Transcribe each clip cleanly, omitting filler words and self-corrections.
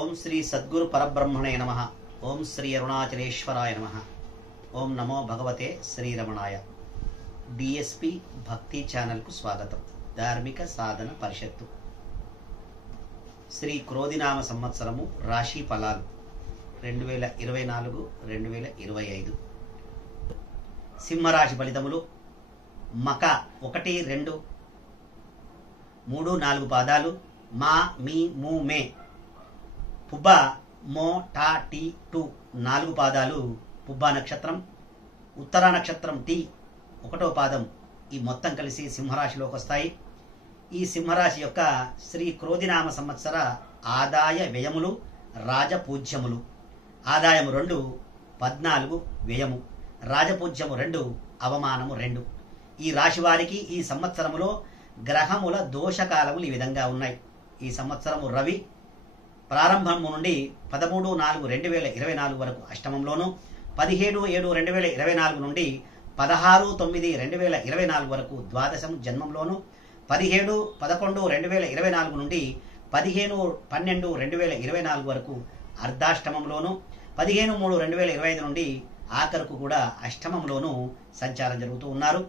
ఓం శ్రీ సద్గురు పరబ్రహ్మణే నమః. ఓం శ్రీ అరుణాచలేశ్వరాయ నమః. ఓం నమో భగవతే శ్రీరమణాయ. డిఎస్పి భక్తి ఛానల్కు స్వాగతం. ధార్మిక సాధన పరిషత్తు శ్రీ క్రోధినామ సంవత్సరము రాశి ఫలాలు 2024-2025 సింహరాశి ఫలితములు. మక 1, 2, 3, 4 పాదాలు. మా, మీ, ము, మే. పుబ్బ మో, టా, టీ, టు 4 పాదాలు పుబ్బ నక్షత్రం. ఉత్తర నక్షత్రం టీ 1వ పాదం. ఈ మొత్తం కలిసి సింహరాశిలోకి వస్తాయి. ఈ సింహరాశి యొక్క శ్రీ క్రోధినామ సంవత్సర ఆదాయ వ్యయములు రాజపూజ్యములు. ఆదాయము 2, 14 వ్యయము. రాజపూజ్యము 2, అవమానము 2. ఈ రాశి వారికి ఈ సంవత్సరములో గ్రహముల దోషకాలములు ఈ విధంగా ఉన్నాయి. ఈ సంవత్సరము రవి ప్రారంభము నుండి 13/4/2024 వరకు అష్టమంలోను, 17/7/2024 నుండి 16/9/2024 వరకు ద్వాదశం జన్మంలోను, 17/11/2024 నుండి 15/12/2024 వరకు అర్ధాష్టమంలోను, 15/3/2025 నుండి ఆఖరుకు కూడా అష్టమంలోను సంచారం జరుగుతూ ఉన్నారు.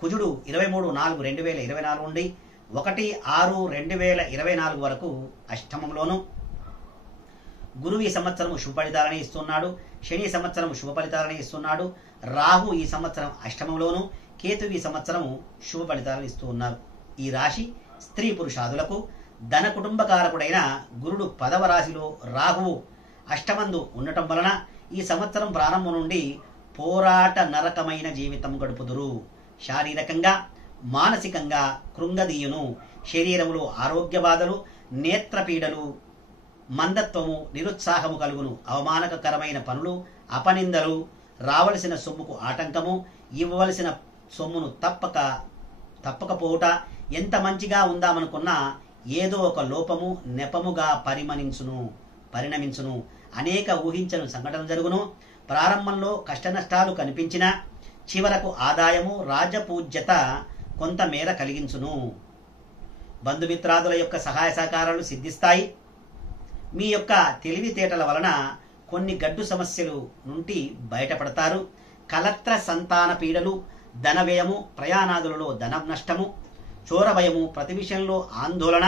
కుజుడు 23/4/2024 నుండి 1/6/2024 వరకు అష్టమంలోను. గురువు ఈ సంవత్సరం శుభ ఫలితాలని ఇస్తున్నాడు. శని ఈ సంవత్సరం శుభ ఫలితాలని ఇస్తున్నాడు. రాహు ఈ సంవత్సరం అష్టమంలోను, కేతు ఈ సంవత్సరం శుభ ఫలితాలను ఇస్తూ ఉన్నారు. ఈ రాశి స్త్రీ పురుషాదులకు ధన కుటుంబకారకుడైన గురుడు 10వ రాశిలో, రాహువు అష్టమందు ఉండటం వలన ఈ సంవత్సరం ప్రారంభం నుండి పోరాట నరకమైన జీవితం గడుపుదురు. శారీరకంగా మానసికంగా కృంగదీయును. శరీరములో ఆరోగ్య బాధలు, నేత్రపీడలు, మందత్వము, నిరుత్సాహము కలుగును. అవమానకరమైన పనులు, అపనిందలు, రావలసిన సొమ్ముకు ఆటంకము, ఇవ్వవలసిన సొమ్మును తప్పకపోవుట, ఎంత మంచిగా ఉందామనుకున్నా ఏదో ఒక లోపము నెపముగా పరిణమించును. అనేక ఊహించని సంఘటనలు జరుగును. ప్రారంభంలో కష్టనష్టాలు కనిపించినా చివరకు ఆదాయము, రాజపూజ్యత కొంతమేర కలిగించును. బంధుమిత్రాదుల యొక్క సహాయ సహకారాలు సిద్ధిస్తాయి. మీ యొక్క తెలివితేటల వలన కొన్ని గడ్డు సమస్యలు నుండి బయటపడతారు. కలత్ర సంతాన పీడలు, ధన వ్యయము, ప్రయాణాదులలో ధన నష్టము, చోర భయము, ప్రతి విషయంలో ఆందోళన,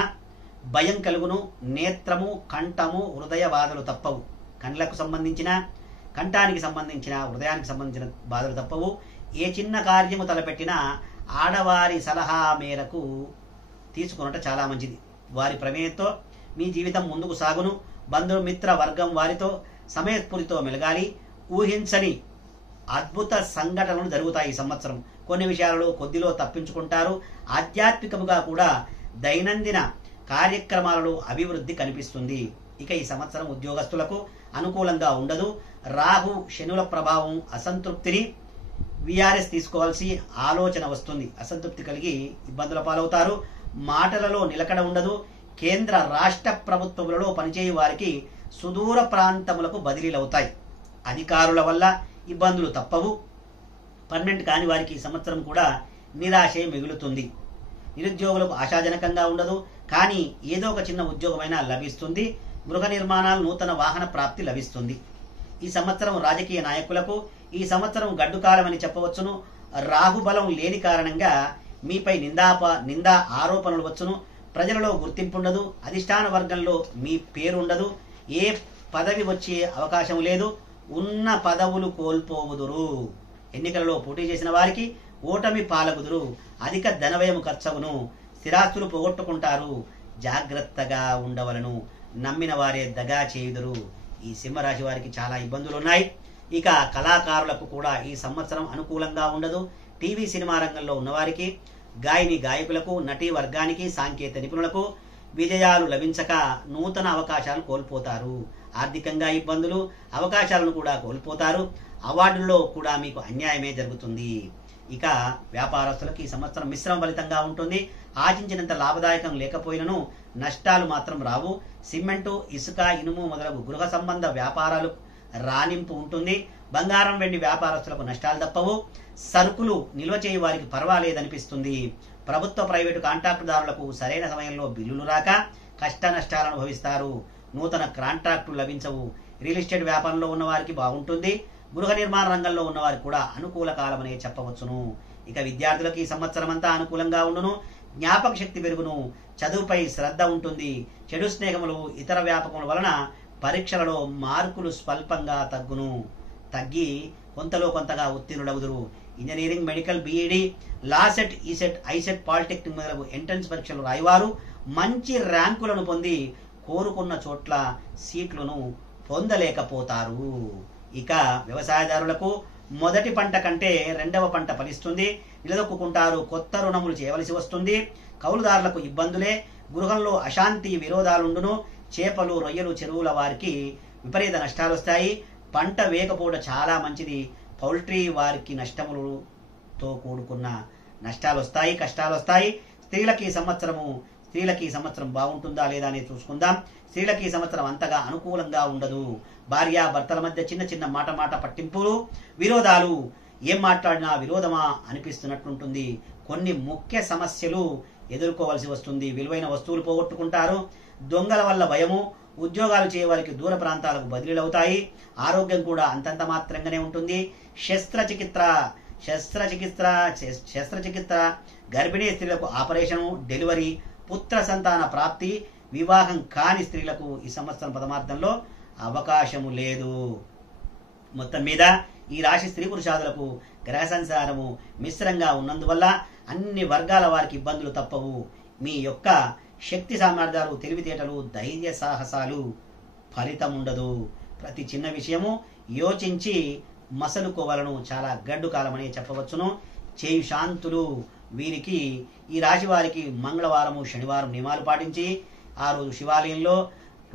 భయం కలుగును. నేత్రము, కంఠము, హృదయ బాధలు తప్పవు. కండ్లకు సంబంధించిన, కంఠానికి సంబంధించిన, హృదయానికి సంబంధించిన బాధలు తప్పవు. ఏ చిన్న కార్యము తలపెట్టినా ఆడవారి సలహా మేరకు తీసుకున్నట చాలా మంచిది. వారి ప్రమేయంతో మీ జీవితం ముందుకు సాగును. బంధుమిత్ర వర్గం వారితో సమయస్ఫూర్తితో మెలగాలి. ఊహించని అద్భుత సంఘటనలు జరుగుతాయి ఈ సంవత్సరం. కొన్ని విషయాలలో కొద్దిలో తప్పించుకుంటారు. ఆధ్యాత్మికముగా కూడా దైనందిన కార్యక్రమాలలో అభివృద్ధి కనిపిస్తుంది. ఇక ఈ సంవత్సరం ఉద్యోగస్తులకు అనుకూలంగా ఉండదు. రాహు శనుల ప్రభావం అసంతృప్తిని, విఆర్ఎస్ తీసుకోవాల్సి ఆలోచన వస్తుంది. అసంతృప్తి కలిగి ఇబ్బందుల పాలవుతారు. మాటలలో నిలకడ ఉండదు. కేంద్ర రాష్ట్ర ప్రభుత్వములలో పనిచేయు వారికి సుదూర ప్రాంతములకు బదిలీలవుతాయి. అధికారుల వల్ల ఇబ్బందులు తప్పవు. పర్మనెంట్ కాని వారికి ఈ సంవత్సరం కూడా నిరాశే మిగులుతుంది. నిరుద్యోగులకు ఆశాజనకంగా ఉండదు. కానీ ఏదో ఒక చిన్న ఉద్యోగమైనా లభిస్తుంది. గృహ నిర్మాణాలు, నూతన వాహన ప్రాప్తి లభిస్తుంది. ఈ సంవత్సరం రాజకీయ నాయకులకు ఈ సంవత్సరం గడ్డుకాలమని చెప్పవచ్చును. రాహుబలం లేని కారణంగా మీపై నిందా ఆరోపణలు వచ్చును. ప్రజలలో గుర్తింపు ఉండదు. అధిష్టాన వర్గంలో మీ పేరు ఉండదు. ఏ పదవి వచ్చే అవకాశం లేదు. ఉన్న పదవులు కోల్పోవుదురు. ఎన్నికలలో పోటీ చేసిన వారికి ఓటమి పాలగుదురు. అధిక ధనవ్యయము ఖర్చవును. స్థిరాస్తులు పోగొట్టుకుంటారు. జాగ్రత్తగా ఉండవలను. నమ్మిన వారే దగా చేయుదురు. ఈ సింహరాశి వారికి చాలా ఇబ్బందులు ఉన్నాయి. ఇక కళాకారులకు కూడా ఈ సంవత్సరం అనుకూలంగా ఉండదు. టీవీ సినిమా రంగంలో ఉన్నవారికి, గాయకులకు, నటీ వర్గానికి, సాంకేతిక నిపుణులకు విజయాలు లభించక నూతన అవకాశాలు కోల్పోతారు. ఆర్థికంగా ఇబ్బందులు, అవకాశాలను కూడా కోల్పోతారు. అవార్డుల్లో కూడా మీకు అన్యాయమే జరుగుతుంది. ఇక వ్యాపారస్తులకు ఈ సంవత్సరం మిశ్రమ ఫలితంగా ఉంటుంది. ఆశించినంత లాభదాయకం లేకపోయినను నష్టాలు మాత్రం రావు. సిమెంటు, ఇసుక, ఇనుము మొదలగు గృహ సంబంధ వ్యాపారాలు రాణింపు ఉంటుంది. బంగారం, వెండి వ్యాపారస్తులకు నష్టాలు తప్పవు. సరుకులు నిల్వ చేయ వారికి పర్వాలేదనిపిస్తుంది. ప్రభుత్వ ప్రైవేటు కాంట్రాక్టుదారులకు సరైన సమయంలో బిల్లులు రాక కష్ట నష్టాలను అనుభవిస్తారు. నూతన కాంట్రాక్టులు లభించవు. రియల్ ఎస్టేట్ వ్యాపారంలో ఉన్న వారికి బాగుంటుంది. గృహ నిర్మాణ రంగంలో ఉన్న వారికి కూడా అనుకూల కాలమనే చెప్పవచ్చును. ఇక విద్యార్థులకు ఈ సంవత్సరం అంతా అనుకూలంగా ఉండును. జ్ఞాపక శక్తి పెరుగును. చదువుపై శ్రద్ధ ఉంటుంది. చెడు స్నేహములు, ఇతర వ్యాపకముల వలన పరీక్షలలో మార్కులు స్వల్పంగా తగ్గి కొంతలో కొంతగా ఉత్తీర్ణులవుదురు. Engineering, medical, BEd, LAWCET, ECET, ICET, polytechnic మొదలగు ఎంట్రన్స్ పరీక్షలు రాయవారు మంచి ర్యాంకులను పొంది కోరుకున్న చోట్ల సీట్లను పొందలేకపోతారు. ఇక వ్యవసాయదారులకు మొదటి పంట కంటే రెండవ పంట ఫలిస్తుంది. నిలదొక్కుంటారు. కొత్త రుణములు చేయవలసి వస్తుంది. కౌలుదారులకు ఇబ్బందులే. గృహంలో అశాంతి, విరోధాలుండును. చేపలు, రొయ్యలు చెరువుల వారికి విపరీత నష్టాలు వస్తాయి. పంట వేయకపోవడం చాలా మంచిది. పౌల్ట్రీ వారికి నష్టములతో కూడుకున్న నష్టాలు వస్తాయి, కష్టాలు వస్తాయి. స్త్రీలకి ఈ సంవత్సరం బాగుంటుందా లేదా అనేది చూసుకుందాం. స్త్రీలకి ఈ సంవత్సరం అంతగా అనుకూలంగా ఉండదు. భార్యాభర్తల మధ్య చిన్న చిన్న మాట పట్టింపులు, విరోధాలు, ఏం మాట్లాడినా విరోధమా అనిపిస్తున్నట్లుంటుంది. కొన్ని ముఖ్య సమస్యలు ఎదుర్కోవలసి వస్తుంది. విలువైన వస్తువులు పోగొట్టుకుంటారు. దొంగల వల్ల భయము. ఉద్యోగాలు చేయవారికి దూర ప్రాంతాలకు బదిలీలు అవుతాయి. ఆరోగ్యం కూడా అంతంత మాత్రంగానే ఉంటుంది. శస్త్రచికిత్స, గర్భిణీ స్త్రీలకు ఆపరేషను, డెలివరీ, పుత్ర సంతాన ప్రాప్తి, వివాహం కాని స్త్రీలకు ఈ సంవత్సరం ప్రథమార్థంలో అవకాశము లేదు. మొత్తం మీద ఈ రాశి స్త్రీ పురుషాదులకు గ్రహ సంసారము మిశ్రంగా ఉన్నందువల్ల అన్ని వర్గాల వారికి ఇబ్బందులు తప్పవు. మీ యొక్క శక్తి సామర్థ్యాలు, తెలివితేటలు, ధైర్య సాహసాలు ఫలితం ఉండదు. ప్రతి చిన్న విషయము యోచించి మసలుకోవాలను. చాలా గడ్డు కాలమని చెప్పవచ్చును. చేయు శాంతులు వీరికి, ఈ రాశి వారికి మంగళవారము, శనివారం నియమాలు పాటించి ఆ రోజు శివాలయంలో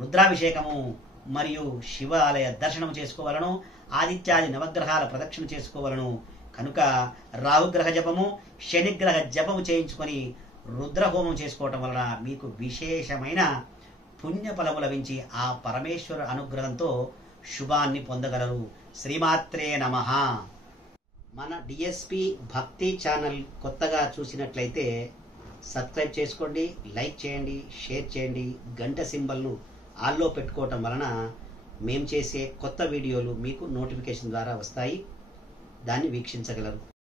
రుద్రాభిషేకము మరియు శివాలయ దర్శనం చేసుకోవాలను. ఆదిత్యాది నవగ్రహాల ప్రదక్షిణ చేసుకోవాలను. కనుక రాహుగ్రహ జపము, శనిగ్రహ జపము చేయించుకొని రుద్రహోమం చేసుకోవటం వలన మీకు విశేషమైన పుణ్యఫలము లభించి ఆ పరమేశ్వర అనుగ్రహంతో శుభాన్ని పొందగలరు. శ్రీమాత్రే నమః. మన డిఎస్పి భక్తి ఛానల్ కొత్తగా చూసినట్లయితే సబ్స్క్రైబ్ చేసుకోండి, లైక్ చేయండి, షేర్ చేయండి. గంట సింబల్ను ఆల్లో పెట్టుకోవటం వలన మేము చేసే కొత్త వీడియోలు మీకు నోటిఫికేషన్ ద్వారా వస్తాయి. దాన్ని వీక్షించగలరు.